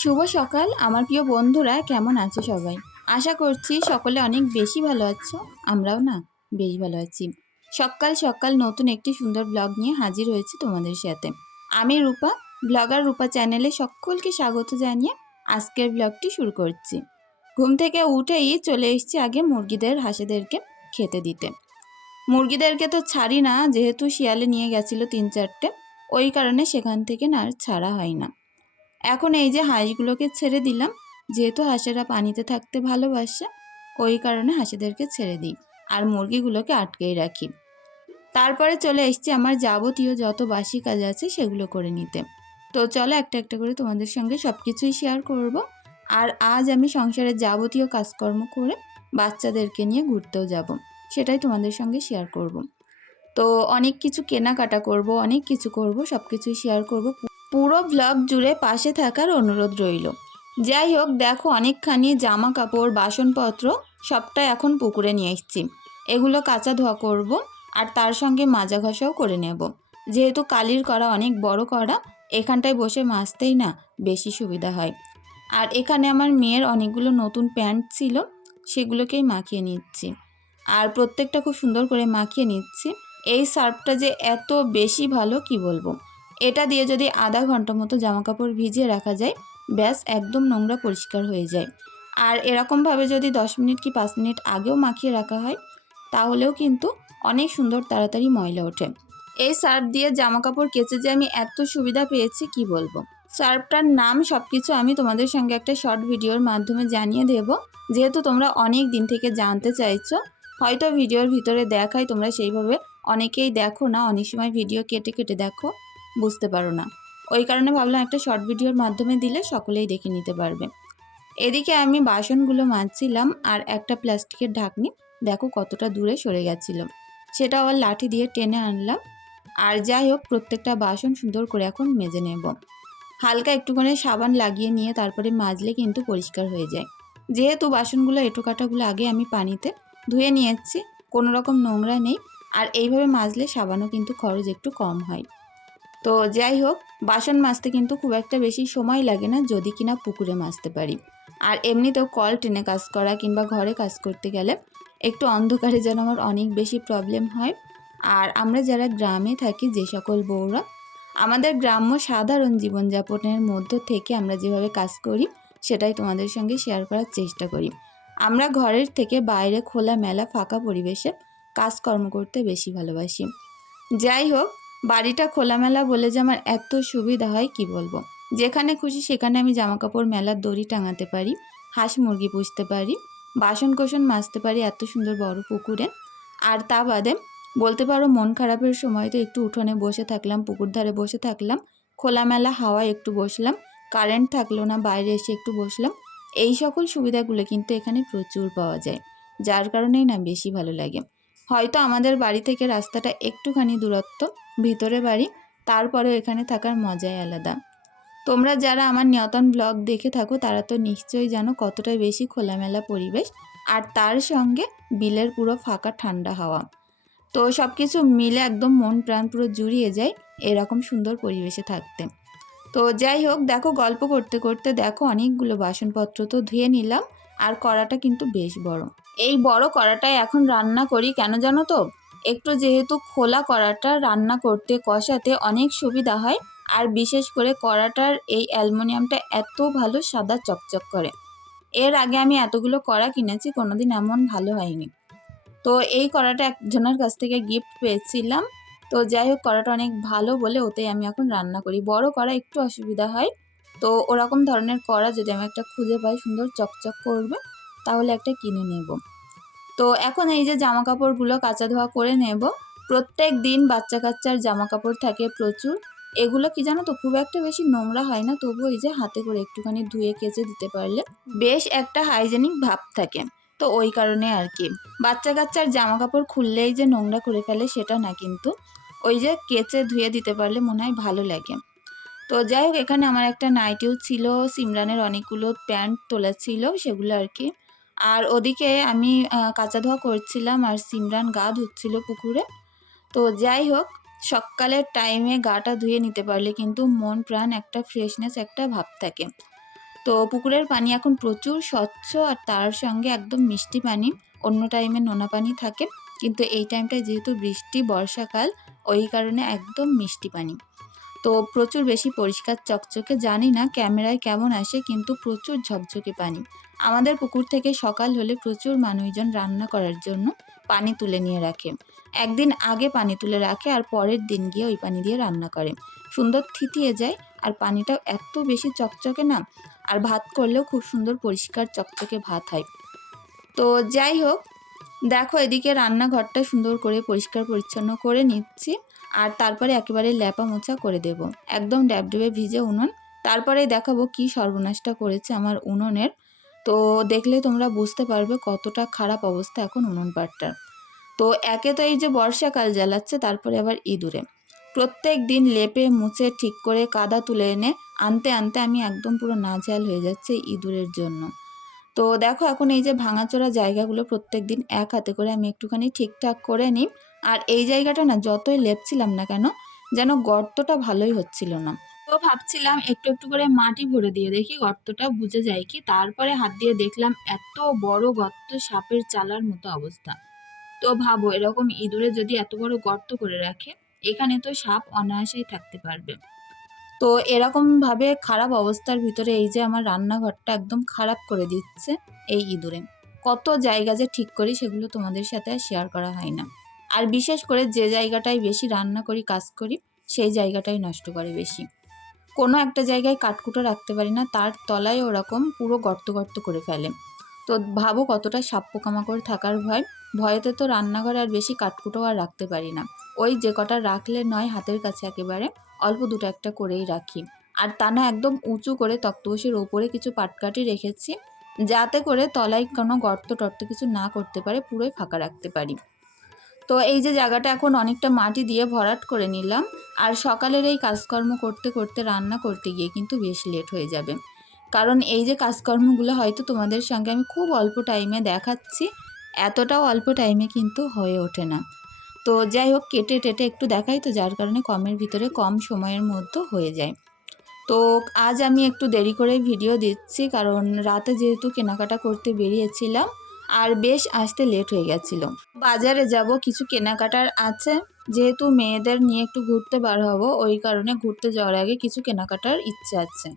শুভ সকাল। আমার প্রিয় বন্ধুরা, কেমন আছে সবাই? আশা করছি সকলে অনেক বেশি ভালো আছো, আমরাও না বেশ ভালো আছি। সকাল সকাল নতুন একটি সুন্দর ব্লগ নিয়ে হাজির হয়েছি তোমাদের সাথে। আমি রূপা ব্লগার রূপা চ্যানেলে সকলকে স্বাগত জানিয়ে আজকের ব্লগটি শুরু করছি। ঘুম থেকে উঠেই চলে এসেছি আগে মুরগিদের, হাঁসেদেরকে খেতে দিতে। মুরগিদেরকে তো ছাড়ি না, যেহেতু শিয়ালে নিয়ে গেছিল তিন চারটে, ওই কারণে সেখান থেকে না আর ছাড়া হয় না। এখন এই যে হাঁসগুলোকে ছেড়ে দিলাম, যেহেতু হাঁসেরা পানিতে থাকতে ভালোবাসে, ওই কারণে হাঁসেদেরকে ছেড়ে দিই আর মুরগিগুলোকে আটকেই রাখি। তারপরে চলে এসছি আমার যাবতীয় যত বাসি কাজ আছে সেগুলো করে নিতে। তো চলো একটা একটা করে তোমাদের সঙ্গে সব কিছুই শেয়ার করব। আর আজ আমি সংসারের যাবতীয় কাজকর্ম করে বাচ্চাদেরকে নিয়ে ঘুরতেও যাব, সেটাই তোমাদের সঙ্গে শেয়ার করব। তো অনেক কিছু কেনাকাটা করব, অনেক কিছু করব সব কিছুই শেয়ার করব। পুরো ব্লগ জুড়ে পাশে থাকার অনুরোধ রইল। যাই হোক দেখো অনেকখানি জামা কাপড় বাসনপত্র সবটা এখন পুকুরে নিয়ে এসছি। এগুলো কাঁচা ধোয়া করব আর তার সঙ্গে মাজা ঘষাও করে নেব। যেহেতু কালির করা অনেক বড় করা এখানটায় বসে মাজতেই না বেশি সুবিধা হয়। আর এখানে আমার মেয়ের অনেকগুলো নতুন প্যান্ট ছিল, সেগুলোকেই মাখিয়ে নিচ্ছি। আর প্রত্যেকটা খুব সুন্দর করে মাখিয়ে নিচ্ছি। এই সার্ফটা যে এত বেশি ভালো কি বলব? এটা দিয়ে যদি আধা ঘণ্টা মতো জামা কাপড় ভিজিয়ে রাখা যায়, ব্যাস একদম নোংরা পরিষ্কার হয়ে যায়। আর এরকমভাবে যদি দশ মিনিট কি পাঁচ মিনিট আগেও মাখিয়ে রাখা হয়, তাহলেও কিন্তু অনেক সুন্দর তাড়াতাড়ি ময়লা ওঠে। এই সার্ফ দিয়ে জামা কাপড় কেচে যে আমি এত সুবিধা পেয়েছি কি বলব? সার্ফটার নাম সব কিছু আমি তোমাদের সঙ্গে একটা শর্ট ভিডিওর মাধ্যমে জানিয়ে দেব। যেহেতু তোমরা অনেক দিন থেকে জানতে চাইছো, হয়তো ভিডিওর ভিতরে দেখাই তোমরা সেইভাবে অনেকেই দেখো না, অনেক সময় ভিডিও কেটে কেটে দেখো। বুঝতে পারো না। ওই কারণে ভাবলাম একটা শর্ট ভিডিওর মাধ্যমে দিলে সকলেই দেখে নিতে পারবে। এদিকে আমি বাসনগুলো মাজছিলাম আর একটা প্লাস্টিকের ঢাকনি, দেখো কতটা দূরে সরে গেছিল। সেটা আবার লাঠি দিয়ে টেনে আনলাম। আর যাই হোক, প্রত্যেকটা বাসন সুন্দর করে এখন মেজে নেব। হালকা একটুখানি সাবান লাগিয়ে নিয়ে তারপরে মাজলে কিন্তু পরিষ্কার হয়ে যায়। যেহেতু বাসনগুলো এঁটো কাটাগুলো আগে আমি পানিতে ধুয়ে নিয়েছি, কোনো রকম নোংরা নেই। আর এইভাবে মাজলে সাবানও কিন্তু খরচ একটু কম হয়। তো যাই হোক, বাসন মাজতে কিন্তু খুব একটা বেশি সময় লাগে না যদি কিনা পুকুরে মাজতে পারি। আর এমনিতেও কল টেনে কাজ করা কিংবা ঘরে কাজ করতে গেলে একটু অন্ধকারে যেন আমার অনেক বেশি প্রবলেম হয়। আর আমরা যারা গ্রামে থাকি, যে সকল বউরা, আমাদের গ্রাম্য সাধারণ জীবনযাপনের মধ্য থেকে আমরা যেভাবে কাজ করি, সেটাই তোমাদের সঙ্গে শেয়ার করার চেষ্টা করি। আমরা ঘরের থেকে বাইরে খোলা মেলা ফাঁকা পরিবেশে কাজকর্ম করতে বেশি ভালোবাসি। যাই হোক বাড়িটা খোলামেলা বলে যে আমার এত সুবিধা হয় কি বলব? যেখানে খুশি সেখানে আমি জামা কাপড় মেলার দড়ি টাঙাতে পারি, হাঁস মুরগি পুষতে পারি বাসন কোসন মাজতে পারি এত সুন্দর বড় পুকুরে। আর তা বাদে বলতে পারো মন খারাপের সময় তো একটু উঠোনে বসে থাকলাম, পুকুর ধারে বসে থাকলাম, খোলামেলা হাওয়ায় একটু বসলাম, কারেন্ট থাকল না, বাইরে এসে একটু বসলাম। এই সকল সুবিধাগুলো কিন্তু এখানে প্রচুর পাওয়া যায়, যার কারণেই না বেশি ভালো লাগে। হয়তো আমাদের বাড়ি থেকে রাস্তাটা একটুখানি দূরত্ব, ভিতরে বাড়ি, তারপরেও এখানে থাকার মজাই আলাদা। তোমরা যারা আমার নিয়তন ব্লগ দেখে থাকো, তারা তো নিশ্চয়ই জানো কতটা বেশি খোলামেলা পরিবেশ, আর তার সঙ্গে বিলের পুরো ফাঁকা ঠান্ডা হাওয়া। তো সব কিছু মিলে একদম মন প্রাণ পুরো জুড়িয়ে যায় এরকম সুন্দর পরিবেশে থাকতে। তো যাই হোক, দেখো গল্প করতে করতে দেখো অনেকগুলো বাসনপত্র তো ধুয়ে নিলাম, আর কড়াটা কিন্তু বেশ বড় এই বড় কড়াটায় এখন রান্না করি কেন জানো তো? একটু যেহেতু খোলা কড়াটা রান্না করতে কষাতে অনেক সুবিধা হয়, আর বিশেষ করে কড়াটার এই অ্যালমোনিয়ামটা এত ভালো সাদা চকচক করে। এর আগে আমি এতগুলো কড়া কিনেছি, কোনোদিন এমন ভালো হয়নি। তো এই কড়াটা একজনের কাছ থেকে গিফট পেয়েছিলাম। তো যাই হোক, কড়াটা অনেক ভালো বলে ওতেই আমি এখন রান্না করি। বড় কড়া একটু অসুবিধা হয়, তো ওরকম ধরনের কড়া যদি আমি একটা খুঁজে পাই, সুন্দর চকচক করবে। তাহলে একটা কিনে নেব। তো এখন এই যে জামা কাপড়গুলো কাঁচা ধোয়া করে নেব। প্রত্যেক দিন বাচ্চা কাচ্চার জামা কাপড় থাকে প্রচুর। এগুলো কি জানো তো, খুব একটা বেশি নোংরা হয় না তবু এই যে হাতে করে একটুখানি ধুয়ে কেচে দিতে পারলে বেশ একটা হাইজেনিক ভাব থাকে। তো ওই কারণে আর কি। বাচ্চা কাচ্চার জামা কাপড় খুললেই যে নোংরা করে ফেলে সেটা না কিন্তু ওই যে কেচে ধুয়ে দিতে পারলে মনে হয় ভালো লাগে। তো যাই হোক, এখানে আমার একটা নাইটিও ছিল, সিমরানের অনেকগুলো প্যান্ট তোলা ছিল, সেগুলো আর কি। আর ওদিকে আমি কাঁচা ধোয়া করছিলাম আর সিমরান গা ধুচ্ছিল পুকুরে। তো যাই হোক, সকালের টাইমে গাটা ধুয়ে নিতে পারলে কিন্তু মন, প্রাণ একটা ফ্রেশনেস একটা ভাব থাকে। তো পুকুরের পানি এখন প্রচুর স্বচ্ছ আর তার সঙ্গে একদম মিষ্টি পানি, অন্য টাইমে নোনা পানি থাকে। কিন্তু এই টাইমটায় যেহেতু বৃষ্টি, বর্ষাকাল, ওই কারণে একদম মিষ্টি পানি। তো প্রচুর বেশি পরিষ্কার, চকচকে, জানি না ক্যামেরায় কেমন আসে, কিন্তু প্রচুর ঝকঝকে পানি। আমাদের পুকুর থেকে সকাল হলে প্রচুর মানুষজন রান্না করার জন্য পানি তুলে নিয়ে রাখে। একদিন আগে পানি তুলে রাখে আর পরের দিন গিয়ে ওই পানি দিয়ে রান্না করে। সুন্দর থিতিয়ে যায় আর পানিটাও এত বেশি চকচকে না, আর ভাত করলেও খুব সুন্দর পরিষ্কার চকচকে ভাত হয়। তো যাই হোক, দেখো এদিকে রান্নাঘরটা সুন্দর করে পরিষ্কার পরিচ্ছন্ন করে নিচ্ছি আর তারপরে একেবারে ল্যাপা মোছা করে দেব। একদম ড্যাবডুবে ভিজে উনুন। তারপরেই দেখাবো কি সর্বনাশটা করেছে আমার উনুনের তো দেখলে তোমরা বুঝতে পারবে কতটা খারাপ অবস্থা এখন উনুন পাটটার তো একে তো এই যে বর্ষাকাল জ্বালাচ্ছে, তারপরে আবার ইঁদুরে। প্রত্যেক দিন লেপে, মুছে, ঠিক করে কাদা তুলে এনে আনতে আনতে আমি একদম পুরো নাজেহাল হয়ে যাচ্ছে ইঁদুরের জন্য। তো দেখো এখন এই যে ভাঙাচোরা জায়গাগুলো প্রত্যেক দিন এক হাতে করে আমি একটুখানি ঠিকঠাক করে নিই। আর এই জায়গাটা না যতই লেপছিলাম না কেন, যেন গর্তটা ভালোই হচ্ছিল না। তো ভাবছিলাম একটু একটু করে মাটি ভরে দিয়ে দেখি গর্তটা বুঝে যায় কি। তারপরে হাত দিয়ে দেখলাম এত বড় গর্ত সাপের চালার মতো অবস্থা। তো ভাবো এরকম ইঁদুরে যদি এত বড় গর্ত করে রাখে, এখানে তো সাপ অনায়াসেই থাকতে পারবে। তো এরকমভাবে খারাপ অবস্থার ভিতরে এই যে আমার রান্নাঘরটা একদম খারাপ করে দিচ্ছে এই ইঁদুরে। কত জায়গা যে ঠিক করি সেগুলো তোমাদের সাথে শেয়ার করা হয় না। আর বিশেষ করে যে জায়গাটায় বেশি রান্না করি, কাজ করি, সেই জায়গাটাই নষ্ট করে বেশি। কোনো একটা জায়গায় কাঠকুটো রাখতে পারি না, তার তলায় ওরকম পুরো গর্ত গর্ত করে ফেলে। তো ভাবো কতটা সাপ পোকামাকড় থাকার ভয়, ভয়েতে তো রান্নাঘরে আর বেশি কাঠকুটো আর রাখতে পারি না। ওই যে কটা রাখলে নয় হাতের কাছে একেবারে, অল্প দুটো একটা করেই রাখি। আর তা না একদম উঁচু করে তক্তবসের ওপরে কিছু পাটকাটি রেখেছি, যাতে করে তলায় কোনো গর্ত টর্ত কিছু না করতে পারে, পুরোই ফাঁকা রাখতে পারি। তো এই যে জায়গাটা এখন অনেকটা মাটি দিয়ে ভরাট করে নিলাম। আর সকালের এই কাজকর্ম করতে করতে রান্না করতে গিয়ে কিন্তু বেশ লেট হয়ে যাবে। কারণ এই যে কাজকর্মগুলো হয়তো তোমাদের সঙ্গে আমি খুব অল্প টাইমে দেখাচ্ছি, এতটাও অল্প টাইমে কিন্তু হয়ে ওঠে না। তো যাই হোক, কেটে টেটে একটু দেখাই তো, যার কারণে কমের ভিতরে কম সময়ের মধ্যে হয়ে যায়। তো আজ আমি একটু দেরি করে ভিডিও দিচ্ছি, কারণ রাতে যেহেতু কেনাকাটা করতে বেরিয়েছিলাম আর বেশ আসতে লেট হয়ে গেছিল। বাজারে যাব, কিছু কেনাকাটার আছে? যেহেতু মেয়েদের নিয়ে একটু ঘুরতে বার হব, ওই কারণে ঘুরতে যাওয়ার আগে কিছু কেনাকাটার ইচ্ছে আছে।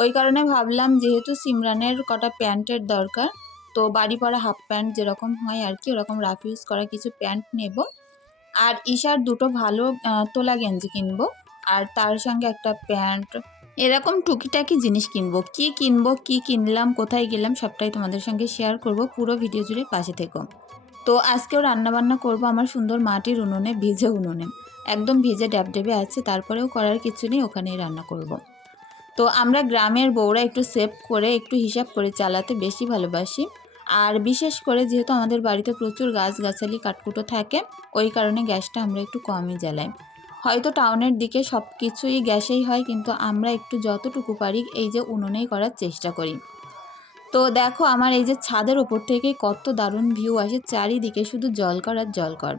ওই কারণে ভাবলাম যেহেতু সিমরানের কটা প্যান্টের দরকার, তো বাড়ি পরা হাফ প্যান্ট যেরকম হয় আর কি, ওরকম রাফ ইউজ করা কিছু প্যান্ট নেব। আর ঈশার দুটো ভালো তোলা গেঞ্জি কিনবো। আর তার সঙ্গে একটা প্যান্ট এরকম টুকিটাকি জিনিস কিনবো। কি কিনবো, কি কিনলাম, কোথায় গেলাম, সবটাই তোমাদের সঙ্গে শেয়ার করব পুরো ভিডিও জুড়ে পাশে থেকো। তো আজকেও রান্নাবান্না করব আমার সুন্দর মাটির উনুনে, ভিজে উনুনে। একদম ভিজে ড্যাবডেবে আছে, তারপরেও করার কিছু নেই, ওখানেই রান্না করব। তো আমরা গ্রামের বউরা একটু সেভ করে, একটু হিসাব করে চালাতে বেশি ভালোবাসি। আর বিশেষ করে যেহেতু আমাদের বাড়িতে প্রচুর গাছগাছালি, কাঠকুটো থাকে, ওই কারণে গ্যাসটা আমরা একটু কমই জ্বালাই। হয়তো টাউনের দিকে সব কিছুই গ্যাসেই হয়, কিন্তু আমরা একটু যতটুকু পারি এই যে উনুনেই করার চেষ্টা করি। তো দেখো আমার এই যে ছাদের ওপর থেকে কত দারুণ ভিউ আসে, চারিদিকে শুধু জল কর আর জল কর।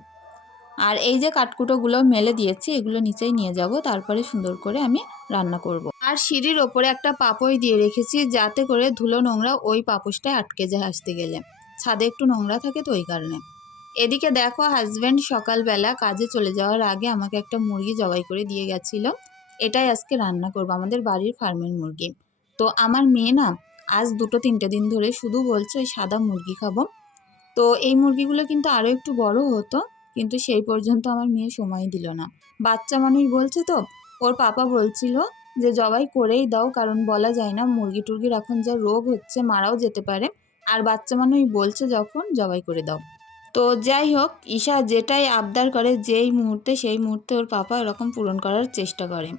আর এই যে কাঠকুটোগুলো মেলে দিয়েছি, এগুলো নিচেই নিয়ে যাব, তারপরে সুন্দর করে আমি রান্না করব। আর সিঁড়ির ওপরে একটা পাপড় দিয়ে রেখেছি, যাতে করে ধুলো নোংরা ওই পাপোশটায় আটকে যায় আসতে গেলে। ছাদে একটু নোংরা থাকে তো ওই কারণে। এদিকে দেখো হাজব্যান্ড সকালবেলা কাজে চলে যাওয়ার আগে আমাকে একটা মুরগি জবাই করে দিয়ে গেছিল। এটাই আজকে রান্না করব, আমাদের বাড়ির ফার্মের মুরগি। তো আমার মেয়ে না, আজ দুটো তিনটে দিন ধরে শুধু বলছে ওই সাদা মুরগি খাব। তো এই মুরগিগুলো কিন্তু আরও একটু বড় হতো, কিন্তু সেই পর্যন্ত আমার মেয়ে সময় দিল না। বাচ্চা মানুষ বলছে তো, ওর পাপা বলছিল যে জবাই করেই দাও, কারণ বলা যায় না মুরগি টুরগির এখন যা রোগ হচ্ছে মারাও যেতে পারে। আর বাচ্চা মানুষ বলছে যখন জবাই করে দাও। তো যাই হোক, ঈশা যেটাই আবদার করে যেই মুহূর্তে, সেই মুহূর্তে ওর পাপা ওরকম পূরণ করার চেষ্টা করে।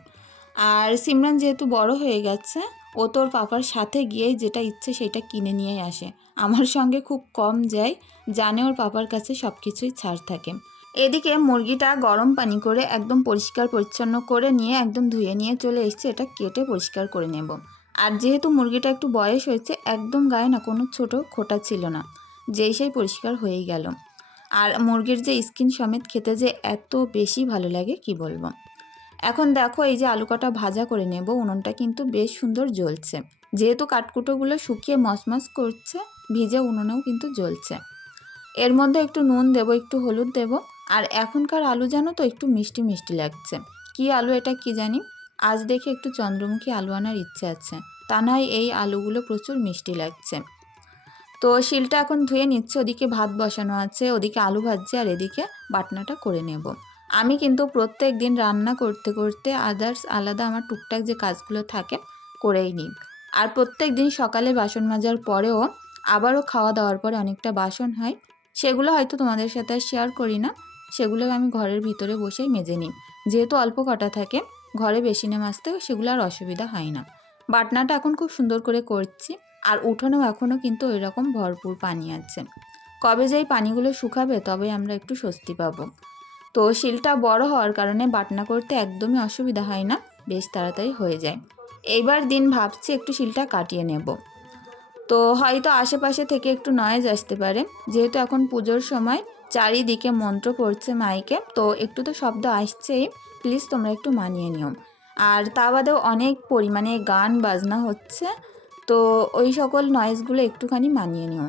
আর সিমরান যেহেতু বড় হয়ে গেছে, ও তোর পাপার সাথে গিয়েই যেটা ইচ্ছে সেটা কিনে নিয়ে আসে। আমার সঙ্গে খুব কম যায়, জানে ওর পাপার কাছে সব কিছুই ছাড় থাকে। এদিকে মুরগিটা গরম পানি করে একদম পরিষ্কার পরিচ্ছন্ন করে নিয়ে একদম ধুয়ে নিয়ে চলে এসছে, এটা কেটে পরিষ্কার করে নেব। আর যেহেতু মুরগিটা একটু বয়স হয়েছে, একদম গায়ে না কোনো ছোট খোটা ছিল না। যেই সেই পরিষ্কার হয়েই গেল। আর মুরগির যে স্কিন সমেত খেতে যে এত বেশি ভালো লাগে, কি বলব? এখন দেখো এই যে আলু কটা ভাজা করে নেব, উনুনটা কিন্তু বেশ সুন্দর জ্বলছে। যেহেতু কাঠকুটোগুলো শুকিয়ে মসমস করছে, ভিজে উনুনেও কিন্তু জ্বলছে। এর মধ্যে একটু নুন দেব, একটু হলুদ দেব, আর এখনকার আলু জানো তো একটু মিষ্টি মিষ্টি লাগছে। কি আলু এটা কি জানি? আজ দেখে একটু চন্দ্রমুখী আলু আনার ইচ্ছে আছে। তা নয়, এই আলুগুলো প্রচুর মিষ্টি লাগছে। তো শিলটা এখন ধুয়ে নিচ্ছে, ওদিকে ভাত বসানো আছে, ওদিকে আলু ভাজছে আর এদিকে বাটনাটা করে নেব। আমি কিন্তু প্রত্যেক দিন রান্না করতে করতে আদার্স আলাদা আমার টুকটাক যে কাজগুলো থাকে করেই নিই। আর প্রত্যেক দিন সকালে বাসন মাজার পরেও আবারও খাওয়া দাওয়ার পরে অনেকটা বাসন হয়, সেগুলো হয়তো তোমাদের সাথে শেয়ার করি না, সেগুলো আমি ঘরের ভিতরে বসেই মেজে নিই। যেহেতু অল্প কটা থাকে, ঘরে বেসিনে মাজতে সেগুলো আর অসুবিধা হয় না। বাটনাটা এখন খুব সুন্দর করে করছি। আর উঠোনেও এখনও কিন্তু ওই রকম ভরপুর পানি আছে। কবে যে পানিগুলো শুকাবে তবে আমরা একটু স্বস্তি পাবো। তো শিলটা বড় হওয়ার কারণে বাটনা করতে একদমই অসুবিধা হয় না, বেশ তাড়াতাড়ি হয়ে যায়। এইবার দিন ভাবছি একটু শিলটা কাটিয়ে নেব। তো হয়তো আশেপাশে থেকে একটু নয়েজ আসতে পারে, যেহেতু এখন পুজোর সময় চারিদিকে মন্ত্র পড়ছে মাইকে, তো একটু তো শব্দ আসছেই প্লিজ তোমরা একটু মানিয়ে নিও। আর তা বাদেও অনেক পরিমাণে গান, বাজনা হচ্ছে তো ওই সকল নয়েজগুলো একটুখানি মানিয়ে নিও।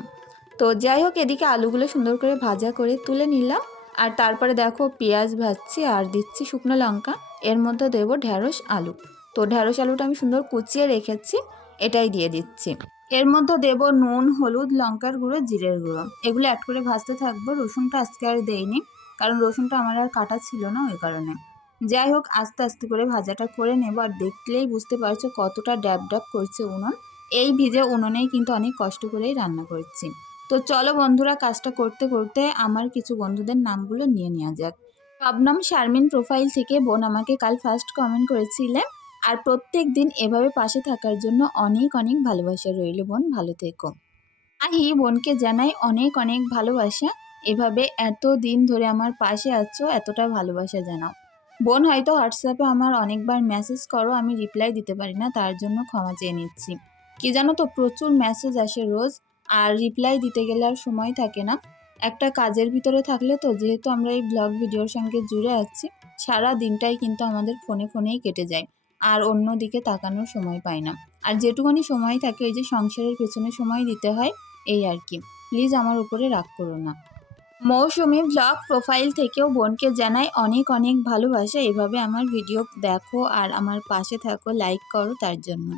তো যাই হোক, এদিকে আলুগুলো সুন্দর করে ভাজা করে তুলে নিলাম। আর তারপরে দেখো পেঁয়াজ ভাজছি আর দিচ্ছি শুকনো লঙ্কা। এর মধ্যে দেবো ঢ্যাঁড়স আলু। তো ঢ্যাঁড়স আলুটা আমি সুন্দর কুচিয়ে রেখেছি, এটাই দিয়ে দিচ্ছি। এর মধ্যে দেব নুন, হলুদ, লঙ্কার গুঁড়ো, জিরের গুঁড়ো। এগুলো অ্যাড করে ভাজতে থাকব, রসুনটা আজকে আর দেইনি, কারণ রসুনটা আমার আর কাটা ছিল না ওই কারণে। যাই হোক, আস্তে আস্তে করে ভাজাটা করে নেব। আর দেখলেই বুঝতে পারছ কতটা ড্যাব ড্যাব করছে উনুন। এই ভিজে উনুনেই কিন্তু অনেক কষ্ট করেই রান্না করছি। তো চলো বন্ধুরা, কাজটা করতে করতে আমার কিছু বন্ধুদের নামগুলো নিয়ে নেওয়া যাক। শবনম শারমিন প্রোফাইল থেকে বোন আমাকে কাল ফার্স্ট কমেন্ট করেছিলে, আর প্রত্যেক দিন এভাবে পাশে থাকার জন্য অনেক অনেক ভালোবাসা রইল বোন, ভালো থেকো। আহি বোনকে জানাই অনেক অনেক ভালোবাসা। এভাবে এত দিন ধরে আমার পাশে আছো, এতটা ভালোবাসা জানাও। বোন, হয়তো হোয়াটসঅ্যাপে আমার অনেকবার মেসেজ করো, আমি রিপ্লাই দিতে পারি না, তার জন্য ক্ষমা চেয়ে নিচ্ছি। কি জানো তো, প্রচুর মেসেজ আসে রোজ আর রিপ্লাই দিতে গেলে আর সময় থাকে না। একটা কাজের ভিতরে থাকলে তো, যেহেতু আমরা এই ব্লগ ভিডিওর সঙ্গে জুড়ে আছি, সারা দিনটাই কিন্তু আমাদের ফোনে ফোনেই কেটে যায় আর অন্য দিকে তাকানোর সময় পাই না। আর যেটুকুনি সময় থাকে, ওই যে সংসারের পেছনে সময় দিতে হয়, এই আর কি। প্লিজ আমার উপরে রাগ করো না। মৌসুমি ব্লগ প্রোফাইল থেকেও বোনকে জানাই অনেক অনেক ভালোবাসা। এভাবে আমার ভিডিও দেখো আর আমার পাশে থাকো লাইক করো তার জন্য।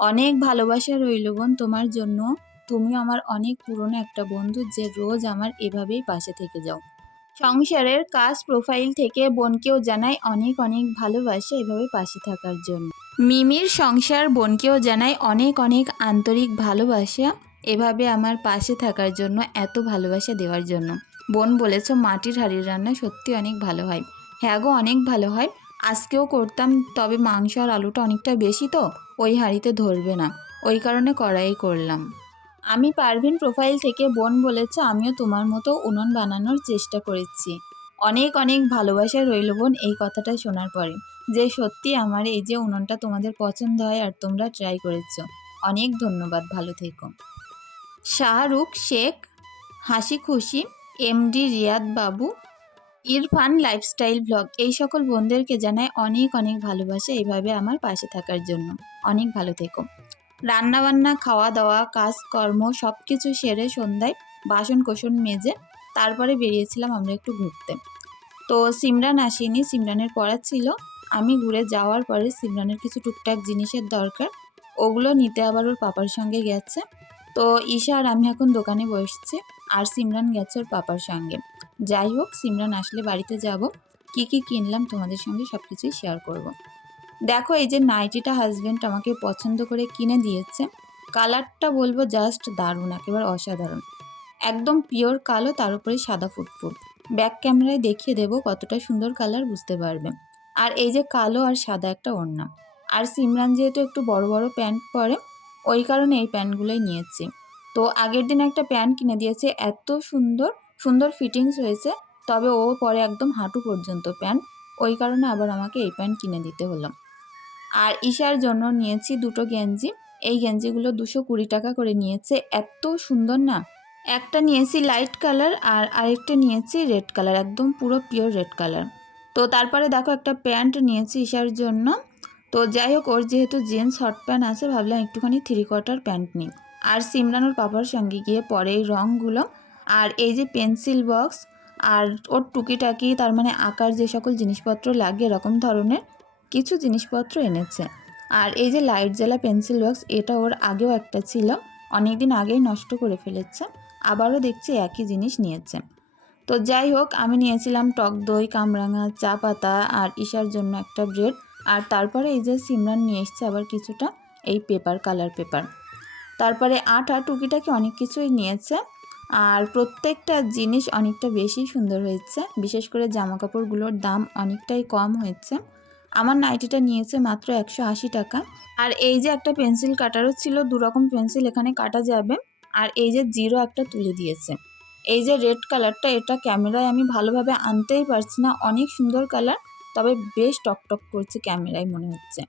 অনেক ভালোবাসা রইল বোন তোমার জন্য। তুমি আমার অনেক পুরনো একটা বন্ধু যে রোজ আমার এভাবেই পাশে থেকে যাও। সংসারের কাজ প্রোফাইল থেকে বোনকেও জানাই অনেক অনেক ভালোবাসা এভাবে পাশে থাকার জন্য। মিমির সংসার বোনকেও জানাই অনেক অনেক আন্তরিক ভালোবাসা এভাবে আমার পাশে থাকার জন্য, এত ভালোবাসা দেওয়ার জন্য। বোন বলেছ, মাটির হাড়ির রান্না সত্যি অনেক ভালো হয়। হ্যাঁ গো, অনেক ভালো হয়। আজকেও করতাম, তবে মাংস আর আলুটা অনেকটা বেশি তো, ওই হাঁড়িতে ধরবে না। ওই কারণে কড়াই করলাম। আমি পারভিন প্রোফাইল থেকে বোন বলেছে, আমিও তোমার মতো উনুন বানানোর চেষ্টা করেছি। অনেক অনেক ভালোবাসা রইল বোন এই কথাটা শোনার পরে। যে সত্যি আমার এই যে উনুনটা তোমাদের পছন্দ হয় আর তোমরা ট্রাই করেছ। অনেক ধন্যবাদ, ভালো থেকো। শাহরুখ শেখ হাসি খুশি এমডি রিয়াদ বাবু ইরফান লাইফস্টাইল ব্লগ। এই সকল বোনদেরকে জানাই অনেক অনেক ভালোবাসা এইভাবে আমার পাশে থাকার জন্য। অনেক ভালো থেকো। রান্নাবান্না খাওয়া দাওয়া কাজকর্ম সব কিছু সেরে সন্ধ্যায় বাসন কোসন মেজে তারপরে বেরিয়েছিলাম আমরা একটু ঘুরতে। তো সিমরান আসেনি, সিমরানের পড়া ছিল। আমি ঘুরে যাওয়ার পরে সিমরানের কিছু টুকটাক জিনিসের দরকার, ওগুলো নিতে আবার ওর পাপার সঙ্গে গেছে। তো ঈশা আর আমি এখন দোকানে বসছি, আর সিমরান গেছে ওর পাপার সঙ্গে। যাই হোক, সিমরান আসলে বাড়িতে যাব। কি কি কিনলাম তোমাদের সঙ্গে সব কিছুই শেয়ার করব। দেখো, এই যে নাইটিটা হাজব্যান্ড আমাকে পছন্দ করে কিনে দিয়েছে। কালারটা বলব জাস্ট দারুণ, একেবারে অসাধারণ। একদম পিওর কালো, তার উপরে সাদা ফুটফুট। ব্যাক ক্যামেরায় দেখিয়ে দেবো কতটা সুন্দর কালার বুঝতে পারবে। আর এই যে কালো আর সাদা একটা ওড়না। আর সিমরান যেহেতু একটু বড় বড় প্যান্ট পরে, ওই কারণে এই প্যান্টগুলোই নিয়েছি। তো আগের দিন একটা প্যান্ট কিনে দিয়েছে, এত সুন্দর সুন্দর ফিটিংস হয়েছে, তবে ও পরে একদম হাঁটু পর্যন্ত প্যান্ট। ওই কারণে আবার আমাকে এই প্যান্ট কিনে দিতে হলো। আর ঈশার জন্য নিয়েছি দুটো গেঞ্জি। এই গেঞ্জিগুলো দুশো কুড়ি টাকা করে নিয়েছে। এত সুন্দর না? একটা নিয়েছি লাইট কালার আর আরেকটা নিয়েছি রেড কালার, একদম পুরো পিওর রেড কালার। তো তারপরে দেখো একটা প্যান্ট নিয়েছি ঈশার জন্য। তো যাই হোক, ওর যেহেতু জিন্স, হট প্যান্ট আছে, ভাবলাম একটুখানি থ্রি কোয়ার্টার প্যান্ট নিই। আর সিমরানোর পাপার সঙ্গে গিয়ে পরে এই রঙগুলো আর এই যে পেন্সিল বক্স আর ওর টুকিটাকি, তার মানে আঁকার যে সকল জিনিসপত্র লাগে এরকম ধরনের, কিছু জিনিসপত্র এনেছে। আর এই যে লাইট জ্বালা পেন্সিল বক্স, এটা ওর আগেও একটা ছিল অনেক দিন আগেই নষ্ট করে ফেলেছে, আবারও দেখছি একই জিনিস নিয়েছে। তো যাই হোক, আমি নিয়েছিলাম টক দই, কামরাঙা, চা পাতা আর ঈশার জন্য একটা ব্রেড। আর তারপরে এই যে সিমরান নিয়ে এসছে আবার কিছুটা, এই পেপার, কালার পেপার। তারপরে আটা, টুকিটাকি অনেক কিছুই নিয়েছে। আর প্রত্যেকটা জিনিস অনেকটা বেশি সুন্দর হয়েছে। বিশেষ করে জামা কাপড়গুলোর দাম অনেকটাই কম হয়েছে। আমার নাইটিটা নিয়েছে মাত্র একশো আশি টাকা। আর এই যে একটা পেন্সিল কাটারও ছিল দু রকম পেন্সিল এখানে কাটা যাবে। আর এই যে জিরো একটা তুলে দিয়েছে। এই যে রেড কালারটা, এটা ক্যামেরায় আমি ভালোভাবে আনতেই পারছি না। অনেক সুন্দর কালার, তবে বেশ টকটক করছে ক্যামেরায় মনে হচ্ছে।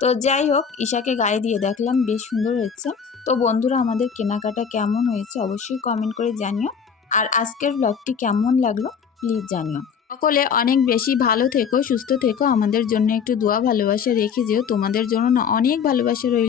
তো যাই হোক, ঈশাকে গায়ে দিয়ে দেখলাম, বেশ সুন্দর হয়েছে। তো বন্ধুরা, আমাদের কেনাকাটা কেমন হয়েছে অবশ্যই কমেন্ট করে জানিও। আর আজকের ব্লগটি কেমন লাগল প্লিজ জানিও। সকলে অনেক বেশি ভালো থেকো, সুস্থ থেকো। আমাদের জন্য একটু দোয়া, ভালোবাসা রেখে যেও। তোমাদের জন্য না অনেক ভালোবাসা রইল